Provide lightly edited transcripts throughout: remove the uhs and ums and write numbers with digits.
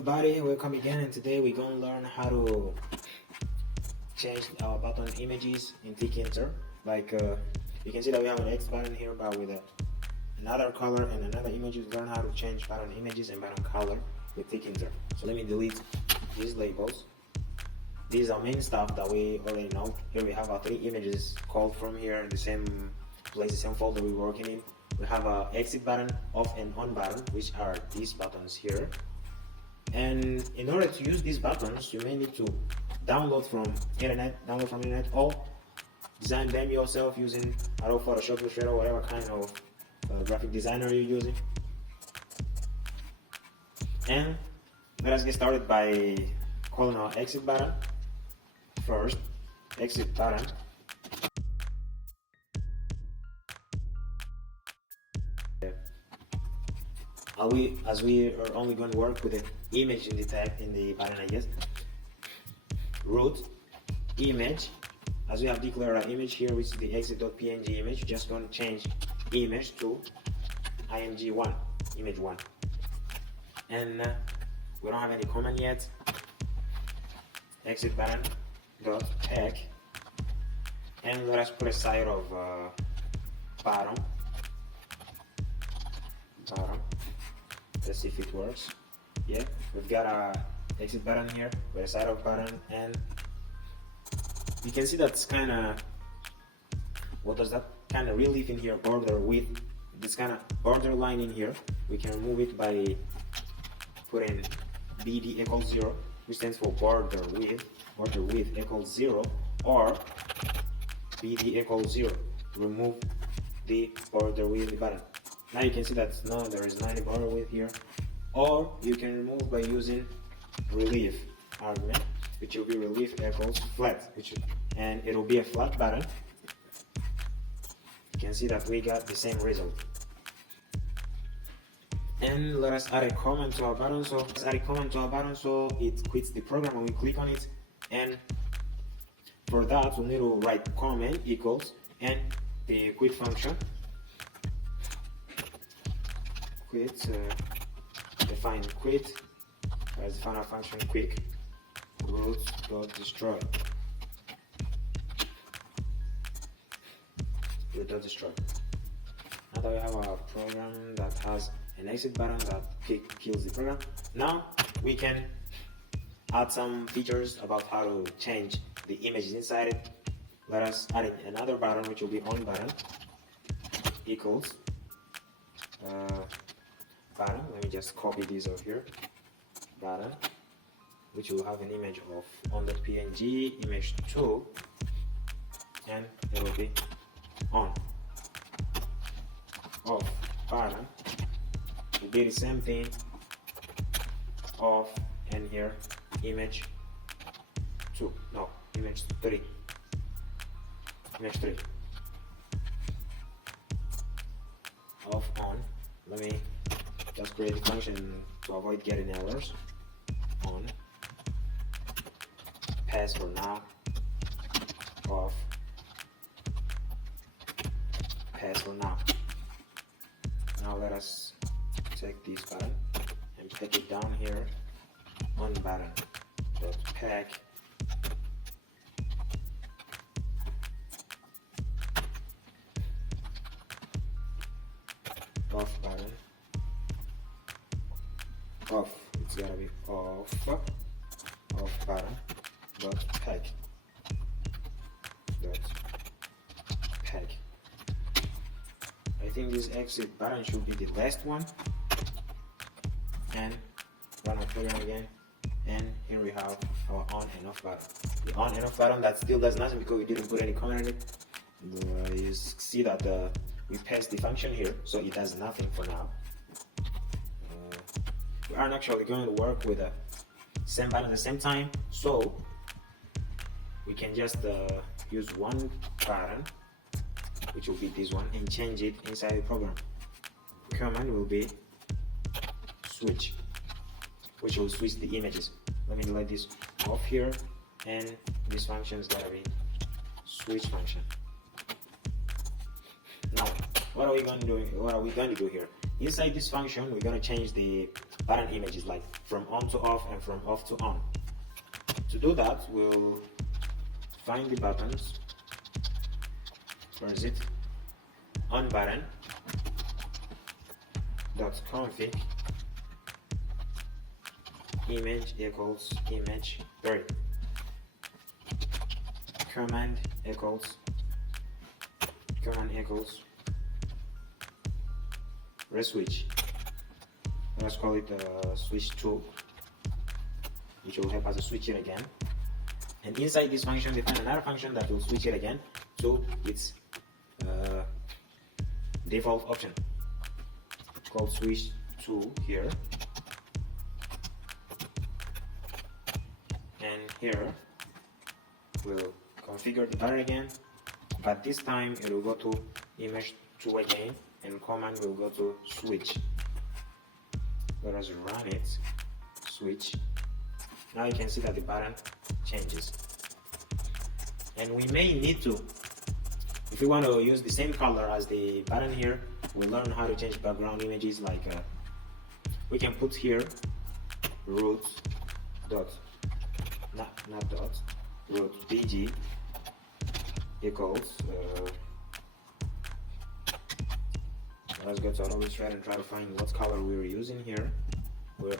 everybody, welcome again, and today we're gonna learn how to change our button images in Tkinter. You can see that we have an X button here, but with another color and another image. We learn how to change button images and button color with Tkinter. So let me delete these labels. These are main stuff that we already know. Here we have our three images called from here, the same place, the same folder we're working in. We have our exit button, off and on button, which are these buttons here. And in order to use these buttons, you may need to download from internet, or design them yourself using Adobe Photoshop, Illustrator, whatever kind of graphic designer you're using. And let us get started by calling our exit button first. Exit button. As we are only going to work with the image in the tag in the button, I guess. Root image. As we have declared our image here, which is the exit.png image, just going to change image to img1, image 1. And we don't have any comment yet. Exit button dot tag, and let us put a side of bottom. Let's see if it works. Yeah, we've got our exit button here with a side of button, and you can see that's kind of, what does that kind of relief in here, border with this kind of border line in here. We can remove it by putting BD equals 0, which stands for border width equals 0, or BD equals 0 to remove the border width button. Now you can see that no, there is not any border width here. Or you can remove by using relief argument, which will be relief equals flat, and it will be a flat button. You can see that we got the same result. And let us add a comment to our button. So let's add a comment to our button so it quits the program when we click on it. And for that, we need to write comment equals and the quit function. Define quit as the final function quick root.destroy. Root.destroy. Now that we have our program that has an exit button that kills the program, now we can add some features about how to change the images inside it. Let us add in another button, which will be on button equals button. Let me just copy this over here. Button, which will have an image of on.png, image 2, and it will be on. Off button will be the same thing. Off, and here image 2. No, image 3. Image 3. Off, on. Let me just create a function to avoid getting errors. On, pass for now, off, pass for now. Now let us take this button and take it down here on button dot pack off button. Off, it's gotta be off button dot pack. I think this exit button should be the last one, and run our program again, and here we have our on and off button. The on and off button that still does nothing because we didn't put any comment on it. You see that we passed the function here, so it does nothing for now. We aren't actually going to work with the same button at the same time, so we can just use one button, which will be this one, and change it inside the program. Command will be switch, which will switch the images. Let me delete this off here, and this function is going to be switch function. Now, what are we going to do here? Inside this function, we're going to change the button images, like from on to off and from off to on. To do that, we'll find the buttons. Where is it? On button dot config image equals image 3. Command equals reswitch. Let's call it switch 2, which will help us to switch it again. And inside this function, define another function that will switch it again to its default option called switch 2 here. And here we'll configure the button again, but this time it will go to image 2 again, and command will go to switch. Let us run it, switch. Now you can see that the button changes. And we may need to, if we want to use the same color as the button here, we'll learn how to change background images. Like we can put here root dot, not dot, root bg equals let's go to Adobe Illustrator and try to find what color we were using here. We're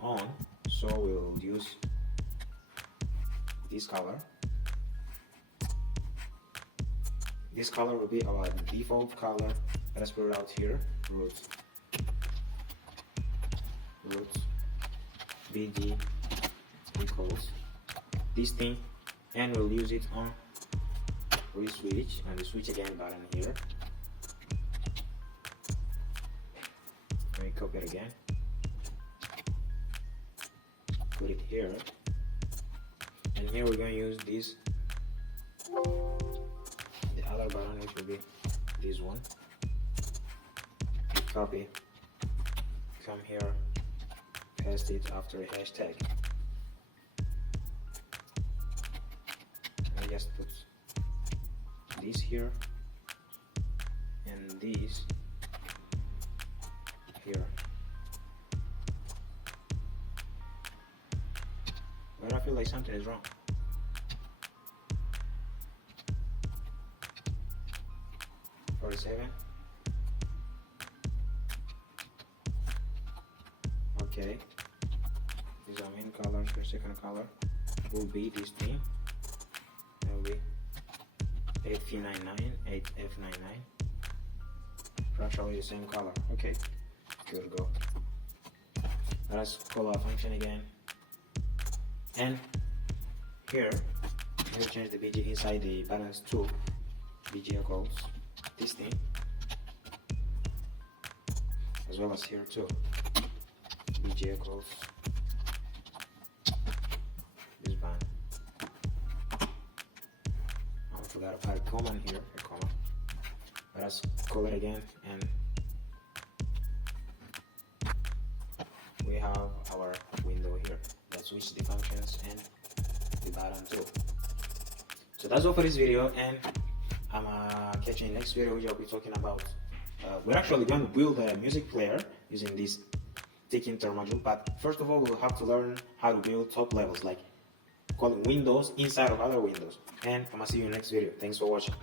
on, so we'll use this color. This color will be our default color. Let's put it out here. Root bg equals this thing, and we'll use it on reswitch and the switch again button here. Let me copy it again, put it here, and here we're going to use this, the other button, which will be this one. Copy, come here, paste it after a hashtag. I just put this here and this here. But I feel like something is wrong. Okay, these are main colors. Your second color will be this thing. That will be 8F99, 8F99. Actually the same color. Okay, good go. Let us call our function again. And here, we'll change the BG inside the buttons to BG equals this thing, as well as here too. BG equals this button. I forgot about a comma here, a comma. Let us call it again, and we have our window here that switches the functions and the button too. So that's all for this video, and I'm catching you in the next video, which I'll be talking about. We're actually going to build a music player using this Tkinter module, but first of all, we'll have to learn how to build top levels, like calling windows inside of other windows. And I'm gonna see you in the next video. Thanks for watching.